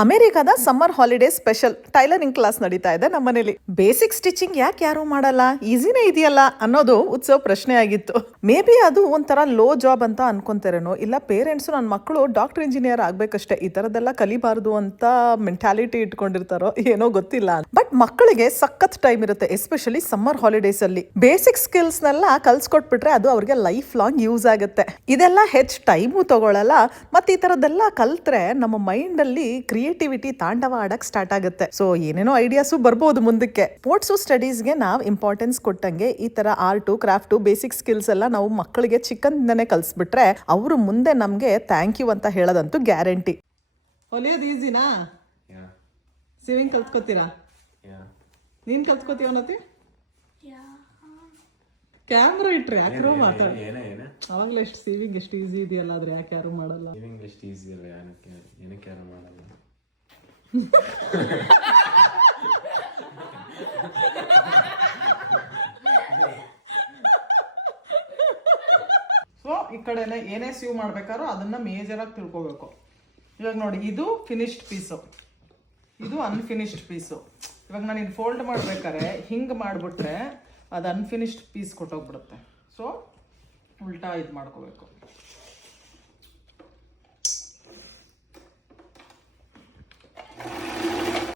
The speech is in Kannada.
ಅಮೆರಿಕದ summer holiday special tailoring class ನಡೀತಾ ಇದೆ ನಮ್ಮ ಮನೇಲಿ. ಬೇಸಿಕ್ ಸ್ಟಿಚಿಂಗ್ ಯಾಕೆ ಯಾರು ಮಾಡಲ್ಲ, ಈಸಿನೇ ಇದೆಯಲ್ಲ ಅನ್ನೋದು ಉತ್ಸವ ಪ್ರಶ್ನೆ ಆಗಿತ್ತು. ಮೇ ಬಿ ಅದು ಒಂಥರ ಲೋ ಜಾಬ್ ಅಂತ ಅನ್ಕೊಂತಾರೇನೋ, ಇಲ್ಲ ಪೇರೆಂಟ್ಸ್ ನನ್ನ ಮಕ್ಕಳು ಡಾಕ್ಟರ್ ಇಂಜಿನಿಯರ್ ಆಗ್ಬೇಕಷ್ಟೇ, ಈ ತರದೆಲ್ಲ ಕಲಿಬಾರ್ದು ಅಂತ ಮೆಂಟಾಲಿಟಿ ಇಟ್ಕೊಂಡಿರ್ತಾರೋ ಏನೋ ಗೊತ್ತಿಲ್ಲ. ಬಟ್ ಮಕ್ಕಳಿಗೆ ಸಖತ್ ಟೈಮ್ ಇರುತ್ತೆ, ಎಸ್ಪೆಷಲಿ ಸಮ್ಮರ್ ಹಾಲಿಡೇಸ್ ಅಲ್ಲಿ. ಬೇಸಿಕ್ ಸ್ಕಿಲ್ಸ್ ನೆಲ್ಲ ಕಲ್ಸ್ಕೊಟ್ಬಿಟ್ರೆ ಅದು ಅವ್ರಿಗೆ ಲೈಫ್ ಲಾಂಗ್ ಯೂಸ್ ಆಗುತ್ತೆ. ಇದೆಲ್ಲ ಹೆಚ್ಚು ಟೈಮು ತಗೊಳ್ಳಲ್ಲ, ಮತ್ತೆ ಈ ತರದೆಲ್ಲ ಕಲ್ತ್ರೆ ನಮ್ಮ ಮೈಂಡ್ ಅಲ್ಲಿ ಕ್ರಿಯೇಟಿವಿಟಿ ತಾಂಡವ ಆಡಕ್ ಸ್ಟಾರ್ಟ್ ಆಗುತ್ತೆ. ಸೊ ಏನೇನೋ ಐಡಿಯಾಸು ಬರ್ಬೋದು ಮುಂದಕ್ಕೆ. ಸ್ಪೋರ್ಟ್ಸು ಸ್ಟಡೀಸ್ಗೆ ನಾವು ಇಂಪಾರ್ಟೆನ್ಸ್ ಕೊಟ್ಟಂಗೆ ಈ ತರ ಆರ್ಟು ಕ್ರಾಫ್ಟು ಬೇಸಿಕ್ ಸ್ಕಿಲ್ಸ್ ಎಲ್ಲ ನಾವು ಮಕ್ಕಳಿಗೆ ಚಿಕ್ಕಂದಿಂದನೇ ಕಲಿಸ್ಬಿಟ್ರೆ ಅವರು ಮುಂದೆ ನಮ್ಗೆ ಥ್ಯಾಂಕ್ ಯು ಅಂತ ಹೇಳೋದಂತೂ ಗ್ಯಾರಂಟಿ. ಹೊಲಿಯೋದು ಈಸಿನಾ? ಸೇವಿಂಗ್ ಕಲ್ತ್ಕೋತೀರಾ? ನೀನ್ ಕಲ್ತ್ಕೋತೀಯ ಅನ್ನತಿ? ಕ್ಯಾಮ್ರಾ ಇಟ್ರೆ ಯಾಕ್ರೋ ಮಾತಾಡ, ಅವಾಗಲೇ ಎಷ್ಟು ಸೇವಿಂಗ್ ಎಷ್ಟು ಈಸಿ ಇದೆಯಲ್ಲ, ಆದ್ರೆ ಯಾಕೆ ಯಾರು ಮಾಡಲ್ಲ? ಎಷ್ಟು ಈಸಿ ಅಲ್ಲ, ಏನಕ್ಕೆ ಯಾರು ಮಾಡಲ್ಲ? ಸೊ ಈ ಕಡೆನೆ ಏನೇ ಸೀವ್ ಮಾಡ್ಬೇಕಾದ್ರೂ ಅದನ್ನ ಮೇಜರ್ ಆಗಿ ತಿಳ್ಕೊಬೇಕು. ಇವಾಗ ನೋಡಿ, ಇದು ಫಿನಿಶ್ಡ್ ಪೀಸು, ಇದು ಅನ್ಫಿನಿಶ್ಡ್ ಪೀಸು. ಇವಾಗ ನಾನು ಇದು ಫೋಲ್ಡ್ ಮಾಡ್ಬೇಕಾದ್ರೆ ಹಿಂಗೆ ಮಾಡಿಬಿಟ್ರೆ ಅದು ಅನ್ಫಿನಿಶ್ಡ್ ಪೀಸ್ ಕೊಟ್ಟೋಗ್ಬಿಡುತ್ತೆ. ಸೊ ಉಲ್ಟಾ ಇದು ಮಾಡ್ಕೋಬೇಕು.